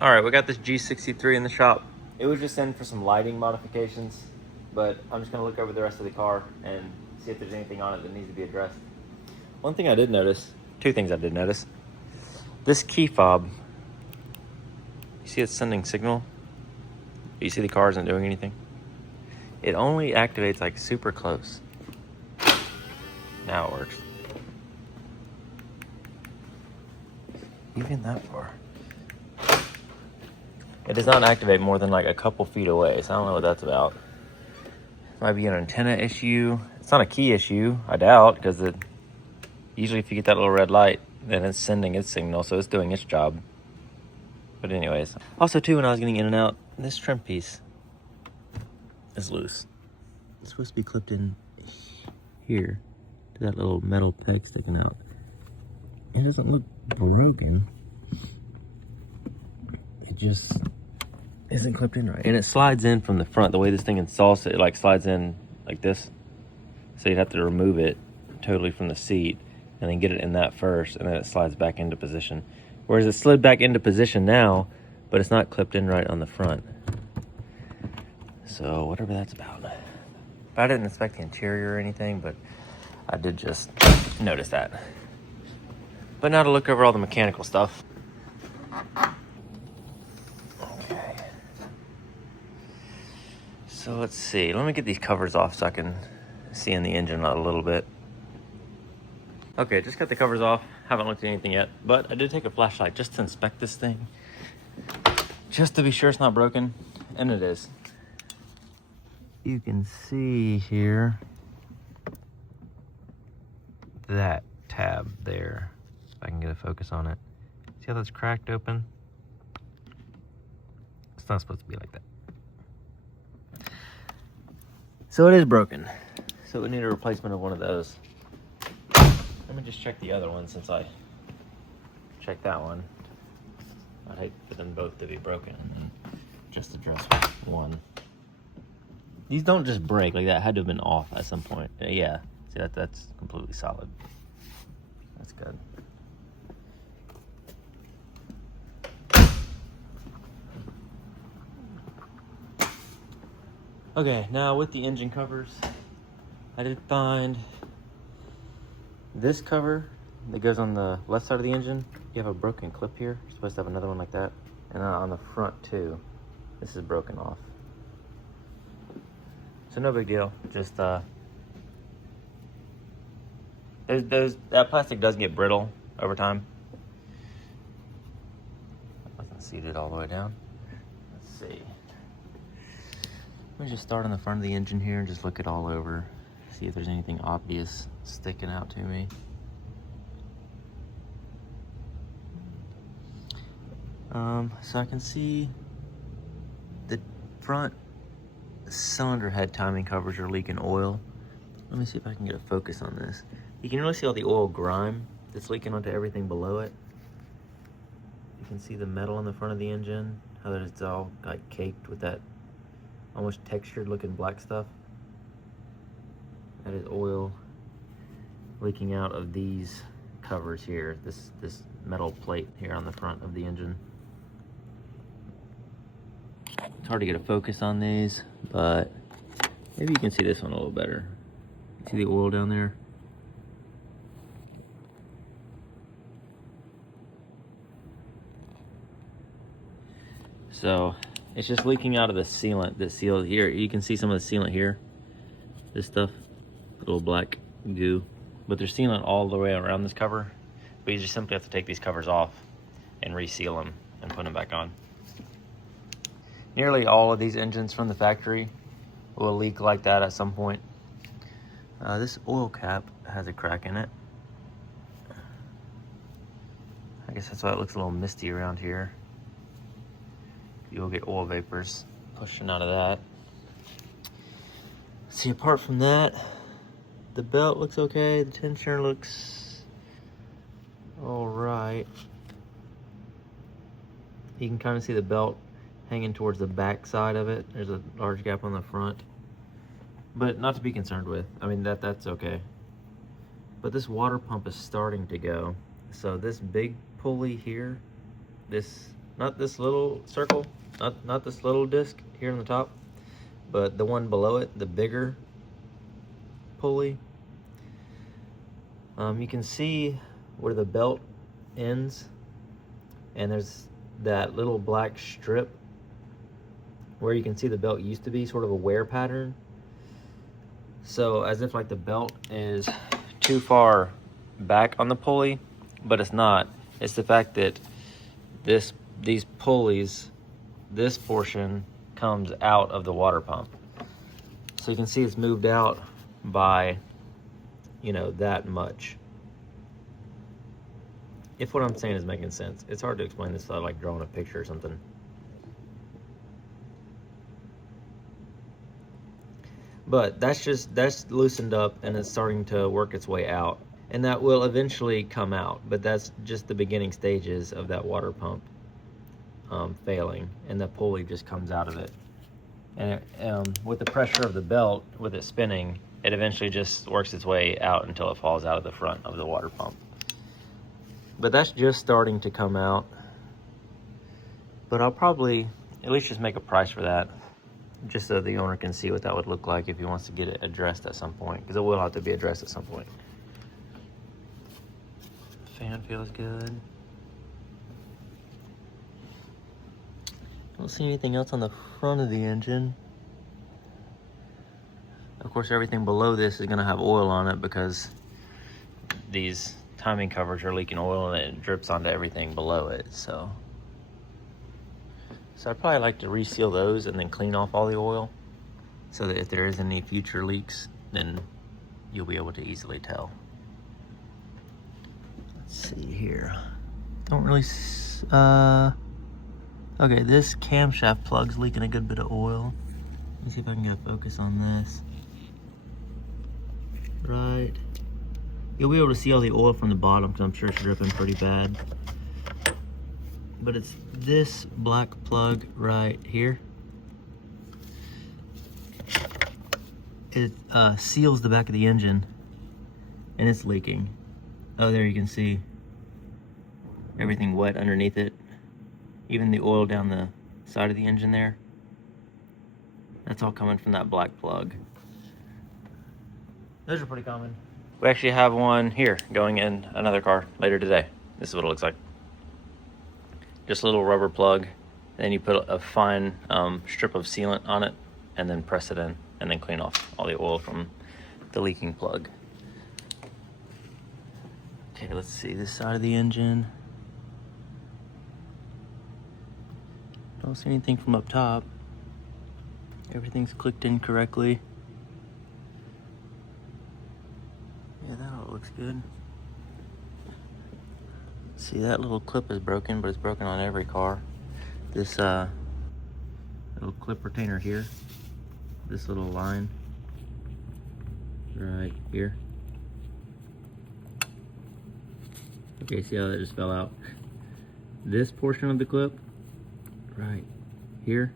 All right, we got this G63 in the shop. It was just in for some lighting modifications, but I'm just gonna look over the rest of the car and see if there's anything on it that needs to be addressed. One thing I did notice, two things I did notice. This key fob, you see it's sending signal? You see the car isn't doing anything? It only activates like super close. Now it works. Even that far. It does not activate more than like a couple feet away, so I don't know what that's about. Might be an antenna issue. It's not a key issue, I doubt, because usually if you get that little red light, then it's sending its signal, so it's doing its job. But anyways. Also too, when I was getting in and out, this trim piece is loose. It's supposed to be clipped in here to that little metal peg sticking out. It doesn't look broken. It just isn't clipped in right. And it slides in from the front. The way this thing installs it, like slides in like this. So you'd have to remove it totally from the seat and then get it in that first, and then it slides back into position. Whereas it slid back into position now, but it's not clipped in right on the front. So whatever that's about. I didn't inspect the interior or anything, but I did just notice that. But now to look over all the mechanical stuff. Okay. So let's see. Let me get these covers off so I can see in the engine a little bit. Okay, just got the covers off. Haven't looked at anything yet, but I did take a flashlight just to inspect this thing. Just to be sure it's not broken, and it is. You can see here that tab there. If I can get a focus on it. See how that's cracked open? It's not supposed to be like that. So it is broken. So we need a replacement of one of those. Let me just check the other one since I checked that one. I'd hate for them both to be broken and then just address one. These don't just break like that. Had to have been off at some point. Yeah, see that's completely solid. That's good. Okay, now with the engine covers, I did find this cover that goes on the left side of the engine. You have a broken clip here. You're supposed to have another one like that. And on the front too. This is broken off. So no big deal. Just that plastic does get brittle over time. I wasn't seated all the way down. Let's see. Let me just start on the front of the engine here and just look it all over. See if there's anything obvious sticking out to me. So I can see the front cylinder head timing covers are leaking oil. Let me see if I can get a focus on this. You can really see all the oil grime that's leaking onto everything below it. You can see the metal on the front of the engine, how that it's all like caked with that almost textured looking black stuff. That is oil leaking out of these covers here, this metal plate here on the front of the engine. It's hard to get a focus on these, but maybe you can see this one a little better. See the oil down there? So it's just leaking out of the sealant that seals here. You can see some of the sealant here. This stuff, little black goo. But there's sealant all the way around this cover. But you just simply have to take these covers off and reseal them and put them back on. Nearly all of these engines from the factory will leak like that at some point. This oil cap has a crack in it. I guess that's why it looks a little misty around here. You'll get oil vapors pushing out of that. See, apart from that, the belt looks okay. The tensioner looks all right. You can kind of see the belt hanging towards the back side of it. There's a large gap on the front, but not to be concerned with. I mean, that's okay. But this water pump is starting to go. So this big pulley here, this not this little circle, not this little disc here on the top, but the one below it, the bigger pulley. You can see where the belt ends, and there's that little black strip where you can see the belt used to be, sort of a wear pattern. So as if like the belt is too far back on the pulley, but it's not. It's the fact that these pulleys, this portion comes out of the water pump. So you can see it's moved out by, you know, that much. If what I'm saying is making sense. It's hard to explain this without like drawing a picture or something. But that's loosened up and it's starting to work its way out. And that will eventually come out, but that's just the beginning stages of that water pump failing, and the pulley just comes out of it. And with the pressure of the belt, with it spinning, it eventually just works its way out until it falls out of the front of the water pump. But that's just starting to come out. But I'll probably at least just make a price for that, just so the owner can see what that would look like if he wants to get it addressed at some point, because it will have to be addressed at some point. Fan feels good. Don't see anything else on the front of the engine. Of course, everything below this is going to have oil on it because these timing covers are leaking oil and it drips onto everything below it. So I'd probably like to reseal those and then clean off all the oil, so that if there is any future leaks, then you'll be able to easily tell. Let's see here. Don't really okay, this camshaft plug's leaking a good bit of oil. Let me see if I can get a focus on this. Right. You'll be able to see all the oil from the bottom because I'm sure it's dripping pretty bad. But it's this black plug right here. It seals the back of the engine and it's leaking. Oh, there you can see everything wet underneath it. Even the oil down the side of the engine there. That's all coming from that black plug. Those are pretty common. We actually have one here going in another car later today. This is what it looks like. Just a little rubber plug. And then you put a fine strip of sealant on it and then press it in and then clean off all the oil from the leaking plug. Okay, let's see this side of the engine. Don't see anything from up top. Everything's clicked in correctly. Yeah, that all looks good. See, that little clip is broken, but it's broken on every car. This little clip retainer here, this little line right here. Okay, see how that just fell out? This portion of the clip right here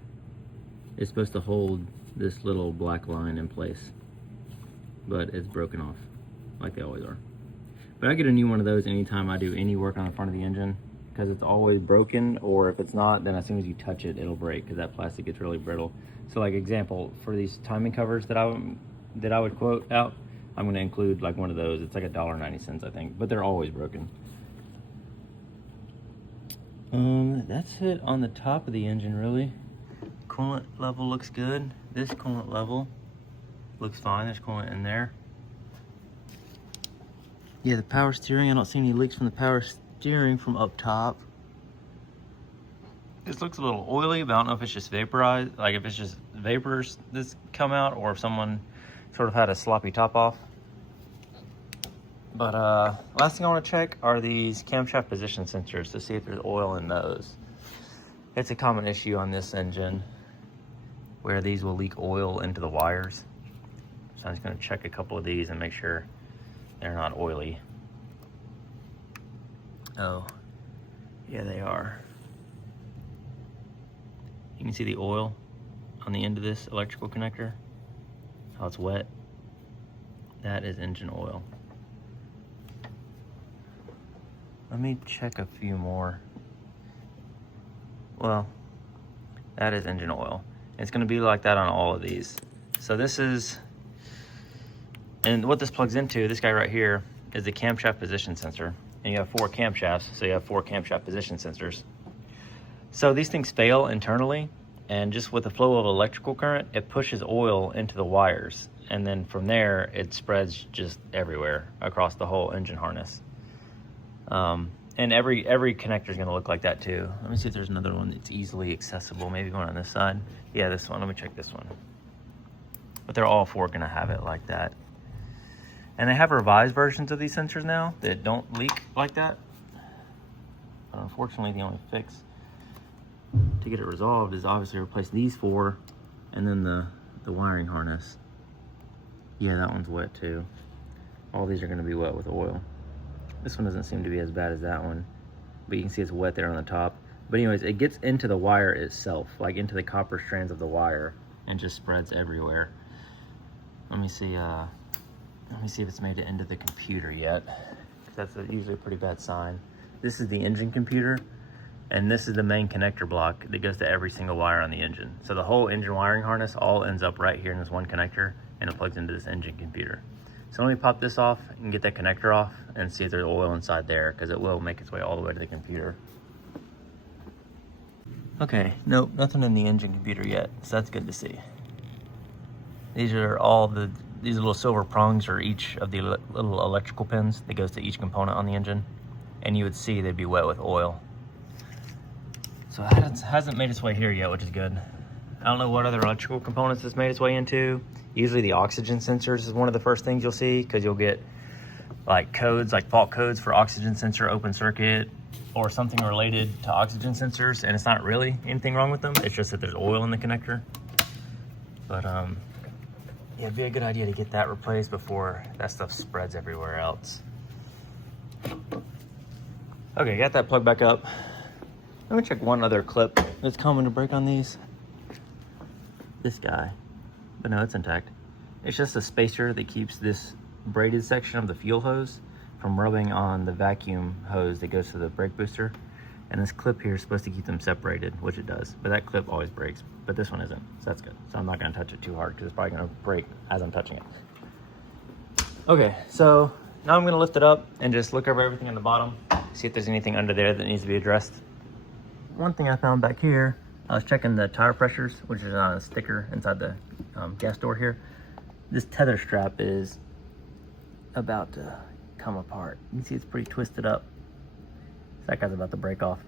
is supposed to hold this little black line in place, but it's broken off like they always are. But I get a new one of those anytime I do any work on the front of the engine, because it's always broken, or if it's not, then as soon as you touch it, it'll break because that plastic gets really brittle. So like example, for these timing covers that I would quote out, I'm going to include like one of those. It's like $1.90, I think, but they're always broken. That's it on the top of the engine, really. Coolant level looks good. This coolant level looks fine. There's coolant in there. Yeah, the power steering, I don't see any leaks from the power steering from up top. This looks a little oily, but I don't know if it's just vaporized, like if it's just vapors that's come out, or if someone sort of had a sloppy top off. But last thing I want to check are these camshaft position sensors to see if there's oil in those. It's a common issue on this engine where these will leak oil into the wires. So I'm just going to check a couple of these and make sure they're not oily. Oh, yeah, they are. You can see the oil on the end of this electrical connector, how it's wet. That is engine oil. Let me check a few more. well, that is engine oil. It's gonna be like that on all of these. So this is, and what this plugs into, this guy right here, is the camshaft position sensor. And you have 4 camshafts, so you have 4 camshaft position sensors. So these things fail internally, and just with the flow of electrical current, it pushes oil into the wires. And then from there, it spreads just everywhere across the whole engine harness. And every connector is gonna look like that too. Let me see if there's another one that's easily accessible. Maybe one on this side. Yeah, this one, let me check this one. But they're all 4 gonna have it like that. And they have revised versions of these sensors now that don't leak like that. But unfortunately, the only fix to get it resolved is obviously replace these 4 and then the wiring harness. Yeah, that one's wet too. All these are gonna be wet with oil. This one doesn't seem to be as bad as that one, but you can see it's wet there on the top. But anyways, it gets into the wire itself, like into the copper strands of the wire, and just spreads everywhere. Let me see if it's made it into the computer yet. That's usually a pretty bad sign. This is the engine computer, and this is the main connector block that goes to every single wire on the engine. So the whole engine wiring harness all ends up right here in this one connector, and it plugs into this engine computer. So let me pop this off and get that connector off and see if there's oil inside there, because it will make its way all the way to the computer. Okay, nope, nothing in the engine computer yet, so that's good to see. These are these little silver prongs are each of the little electrical pins that goes to each component on the engine, and you would see they'd be wet with oil. So it hasn't made its way here yet, which is good. I don't know what other electrical components it's made its way into. Usually the oxygen sensors is one of the first things you'll see, because you'll get like codes, like fault codes for oxygen sensor open circuit or something related to oxygen sensors, and it's not really anything wrong with them. It's just that there's oil in the connector. But yeah, it'd be a good idea to get that replaced before that stuff spreads everywhere else. Okay, got that plugged back up. Let me check one other clip that's common to break on these. This guy, but no, it's intact. It's just a spacer that keeps this braided section of the fuel hose from rubbing on the vacuum hose that goes to the brake booster. And this clip here is supposed to keep them separated, which it does, but that clip always breaks, but this one isn't, so that's good. So I'm not gonna touch it too hard because it's probably gonna break as I'm touching it. Okay, so now I'm gonna lift it up and just look over everything on the bottom, see if there's anything under there that needs to be addressed. One thing I found back here, I was checking the tire pressures, which is on a sticker inside the gas door here. This tether strap is about to come apart. You can see it's pretty twisted up. That guy's about to break off.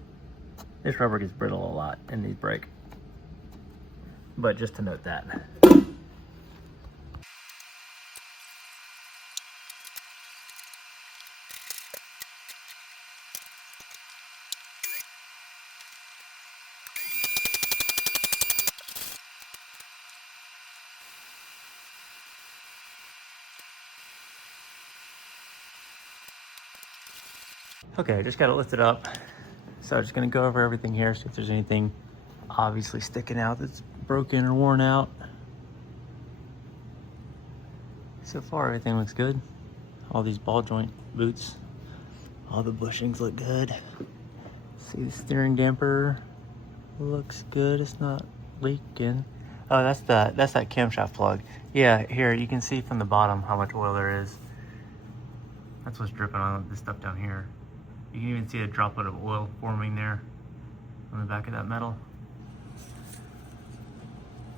This rubber gets brittle a lot in these brake. But just to note that. Okay, just got it lifted up. So I'm just gonna go over everything here, see if there's anything obviously sticking out that's broken or worn out. So far, everything looks good. All these ball joint boots, all the bushings look good. See, the steering damper looks good. It's not leaking. Oh, that's that camshaft plug. Yeah, here you can see from the bottom how much oil there is. That's what's dripping on this stuff down here. You can even see a droplet of oil forming there on the back of that metal.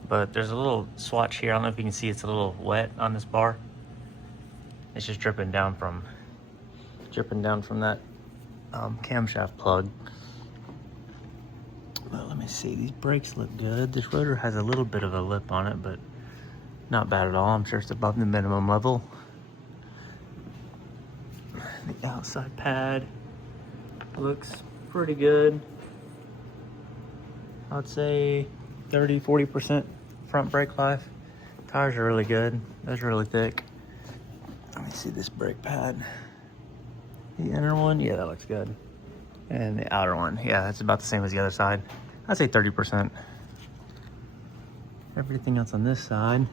But there's a little swatch here. I don't know if you can see, it's a little wet on this bar. It's just dripping down from that camshaft plug. But let me see, these brakes look good. This rotor has a little bit of a lip on it, but not bad at all. I'm sure it's above the minimum level. The outside pad looks pretty good. I'd say 30-40% front brake life. Tires are really good. Those are really thick. Let me see this brake pad. The inner one, yeah, that looks good. And the outer one, yeah, that's about the same as the other side. I'd say 30%. Everything else on this side,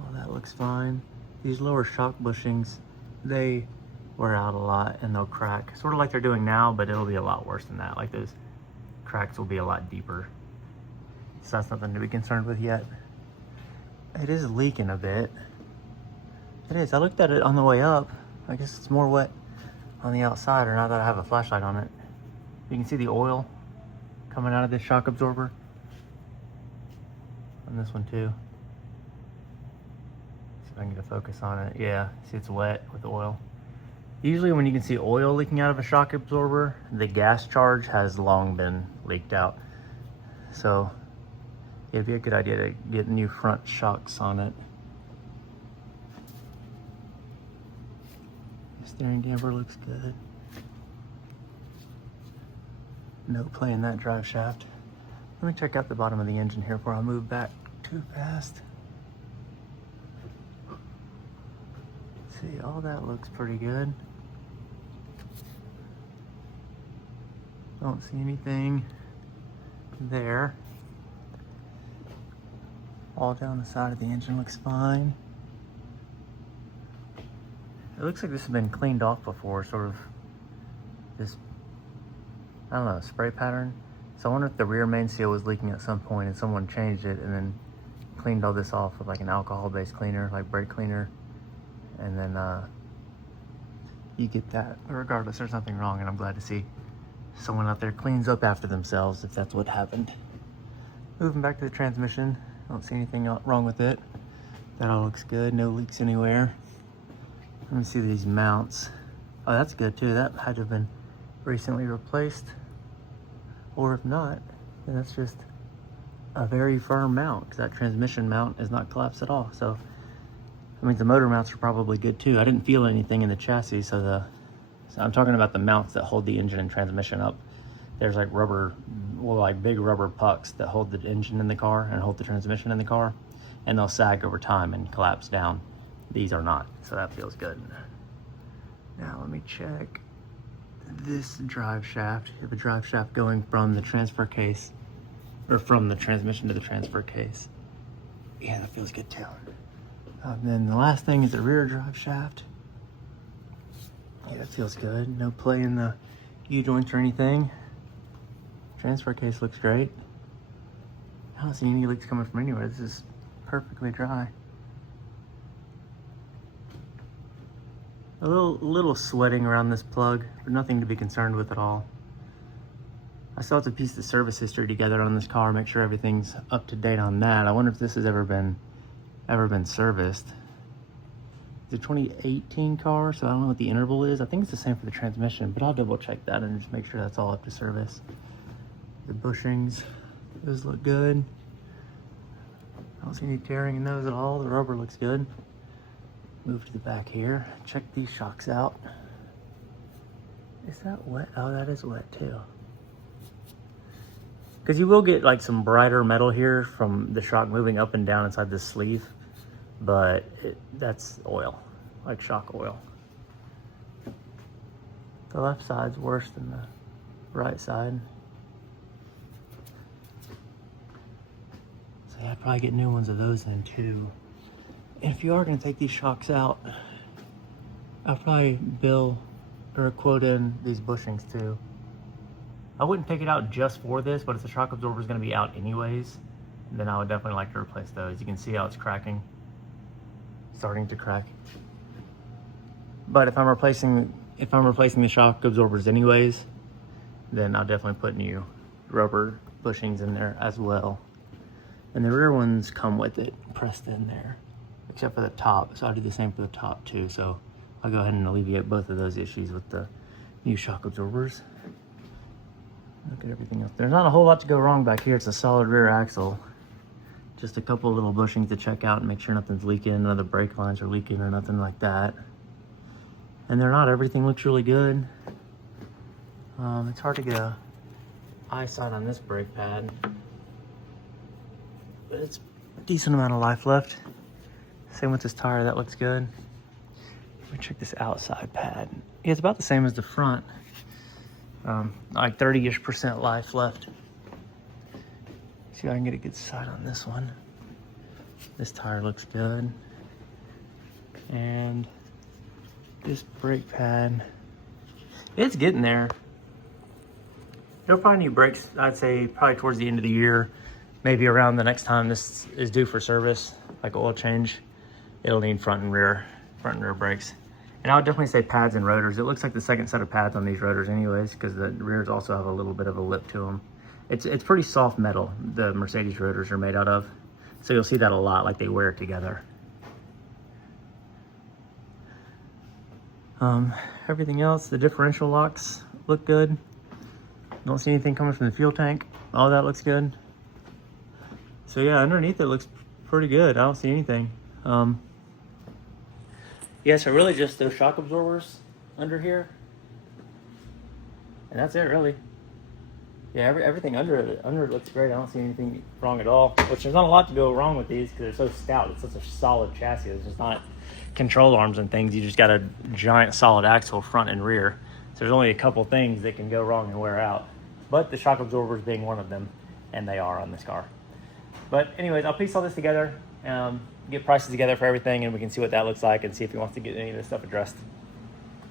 oh, that looks fine. These lower shock bushings, they wear out a lot and they'll crack. Sort of like they're doing now, but it'll be a lot worse than that. Like those cracks will be a lot deeper. So that's nothing to be concerned with yet. It is leaking a bit. It is. I looked at it on the way up. I guess it's more wet on the outside, or now that I have a flashlight on it. You can see the oil coming out of this shock absorber. On this one too. See if I can get a focus on it. Yeah, see it's wet with oil. Usually when you can see oil leaking out of a shock absorber, the gas charge has long been leaked out. So it'd be a good idea to get new front shocks on it. The steering damper looks good. No play in that drive shaft. Let me check out the bottom of the engine here before I move back too fast. See, all that looks pretty good. Don't see anything there. All down the side of the engine looks fine. It looks like this has been cleaned off before, sort of this, I don't know, spray pattern. So I wonder if the rear main seal was leaking at some point and someone changed it and then cleaned all this off with like an alcohol-based cleaner, like brake cleaner. And then you get that. But regardless, there's nothing wrong, and I'm glad to see someone out there cleans up after themselves if that's what happened. Moving back to the transmission, I don't see anything wrong with it. That all looks good, no leaks anywhere. Let me see these mounts. Oh, that's good too. That had to have been recently replaced. Or if not, then that's just a very firm mount, because that transmission mount is not collapsed at all. So that means the motor mounts are probably good too. I didn't feel anything in the chassis, so I'm talking about the mounts that hold the engine and transmission up. There's like rubber, well, like big rubber pucks that hold the engine in the car and hold the transmission in the car, and they'll sag over time and collapse down. These are not, so that feels good. Now let me check this drive shaft. You have a drive shaft going from the transfer case, or from the transmission to the transfer case. Yeah, that feels good too. And then the last thing is the rear drive shaft. Yeah, that feels good. No play in the U-joints or anything. Transfer case looks great. I don't see any leaks coming from anywhere. This is perfectly dry. A little sweating around this plug, but nothing to be concerned with at all. I still have to piece the service history together on this car, make sure everything's up to date on that. I wonder if this has ever been serviced. It's a 2018 car, so I don't know what the interval is. I think it's the same for the transmission, but I'll double check that and just make sure that's all up to service. The bushings, those look good. I don't see any tearing in those at all. The rubber looks good. Move to the back here. Check these shocks out. Is that wet? Oh, that is wet too. Because you will get like some brighter metal here from the shock moving up and down inside this sleeve, but that's oil, like shock oil. The left side's worse than the right side. So yeah, I'd probably get new ones of those in too. And if you are going to take these shocks out, I'll probably bill or quote in these bushings too. I wouldn't take it out just for this, but if the shock absorber is going to be out anyways, then I would definitely like to replace those. You can see how it's cracking, starting to crack. But if I'm replacing the shock absorbers anyways, then I'll definitely put new rubber bushings in there as well. And the rear ones come with it pressed in there, except for the top. So I'll do the same for the top too. So I'll go ahead and alleviate both of those issues with the new shock absorbers. Look at everything else. There's not a whole lot to go wrong back here. It's a solid rear axle. Just a couple of little bushings to check out and make sure nothing's leaking, none of the brake lines are leaking or nothing like that. And they're not. Everything looks really good. It's hard to get a eyesight on this brake pad, but it's a decent amount of life left. Same with this tire, that looks good. Let me check this outside pad. Yeah, it's about the same as the front. Like 30-ish% life left. See if I can get a good sight on this one. This tire looks good. And This brake pad, it's getting there. It'll probably need brakes, I'd say, probably towards the end of the year, maybe around the next time this is due for service, like oil change. It'll need front and rear brakes. And I would definitely say pads and rotors. It looks like the second set of pads on these rotors anyways, because the rears also have a little bit of a lip to them. It's pretty soft metal, the Mercedes rotors are made out of. So you'll see that a lot, like they wear together. Everything else, the differential locks look good. Don't see anything coming from the fuel tank. All that looks good. So yeah, underneath it looks pretty good. I don't see anything. Yeah, so really just those shock absorbers under here. And that's it, really. Yeah, everything under it looks great. I don't see anything wrong at all. Which there's not a lot to go wrong with these because they're so stout. It's such a solid chassis. It's just not control arms and things. You just got a giant solid axle front and rear. So there's only a couple things that can go wrong and wear out. But the shock absorbers being one of them, and they are on this car. But anyways, I'll piece all this together, get prices together for everything, and we can see what that looks like and see if he wants to get any of this stuff addressed.